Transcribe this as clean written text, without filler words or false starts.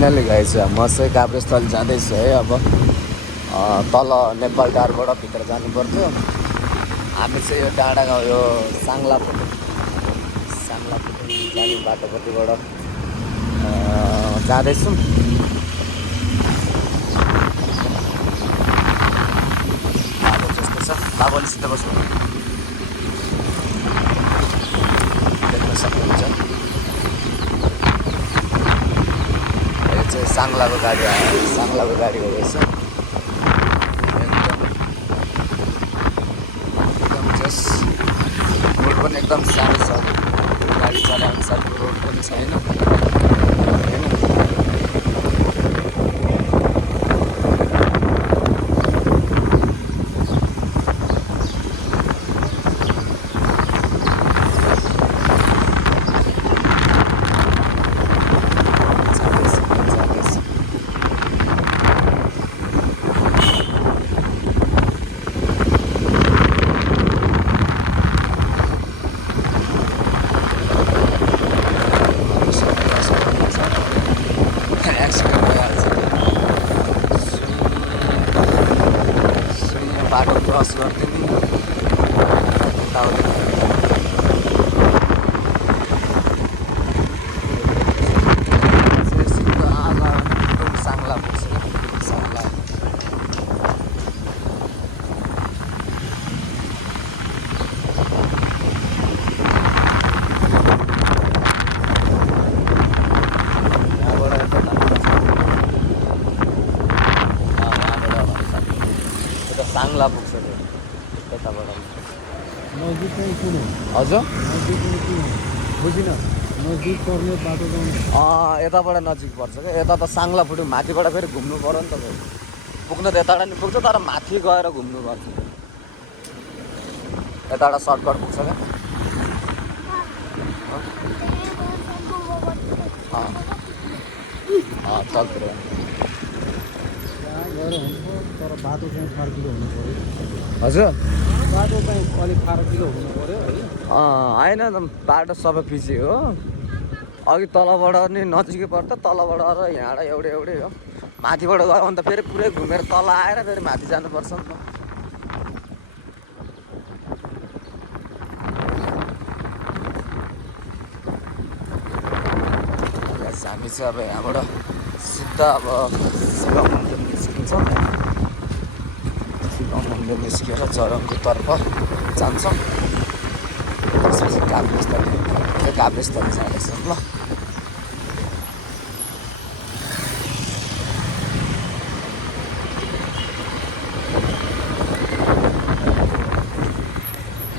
Finally guys म चाहिँ काभ्रेस्थल जाँदैछु है। अब तल नेपाल टारबाट भित्र जानु पर्थ्यो। हामी चाहिँ यो डाँडा गाउँ यो साङ्लापुट जाने बाटोपट्टिबाट जाँदैछौँ। बाटो जस्तो छ, बाबुलीसित बस्नु देख्न सक्नुहुन्छ। यो चाहिँ साङ्लाको गाडी आयो, साङ्लाको गाडी हो रहेछ। एकदम जस रोड पनि एकदम सानो छ, गाडी चलाउने अनुसारको रोड पनि छैन होइन। बाटो क्रस गर्थ्यो नि यताउति। सिधो आगा साङ्ला पुग्छ क्या, साङ्ला। साङ्ला पुग्छ त्यो यताबाट। नजिक चाहिँ कुन हो? हजुर नजिक चाहिँ कुन हो? बुझिनँ, नजिक पर्ने बाटो जाउँ। यताबाट नजिक पर्छ क्या। यता त साङ्ला फुट्यो, माथिबाट फेरि घुम्नु पऱ्यो नि त। फेरि पुग्न त यताबाट नि पुग्छ, तर माथि गएर घुम्नु पर्छ। यताबाट सर्टकट पुग्छ क्या। तलतिर गएर हुन्छ, तर बाटो चाहिँ फर्किलो हुनु पऱ्यो। हजुर बाटो चाहिँ अलिक फर्किलो हुनु पऱ्यो है। होइन बाटो सबै पिछे हो। अघि तलबाट नि नजिकै पर्छ, तलबाट र यहाँबाट एउटै हो। माथिबाट गयो भने त फेरि पुरै घुमेर तल आएर फेरि माथि जानुपर्छ नि त। हामी चाहिँ अब यहाँबाट सिधा अब शिव मन्दिर निस्किन्छौँ। शिव मन्दिर निस्केर जरङको तर्फ जान्छौँ। त्यसपछि काभ्रेस्थल जाँदैछौँ ल।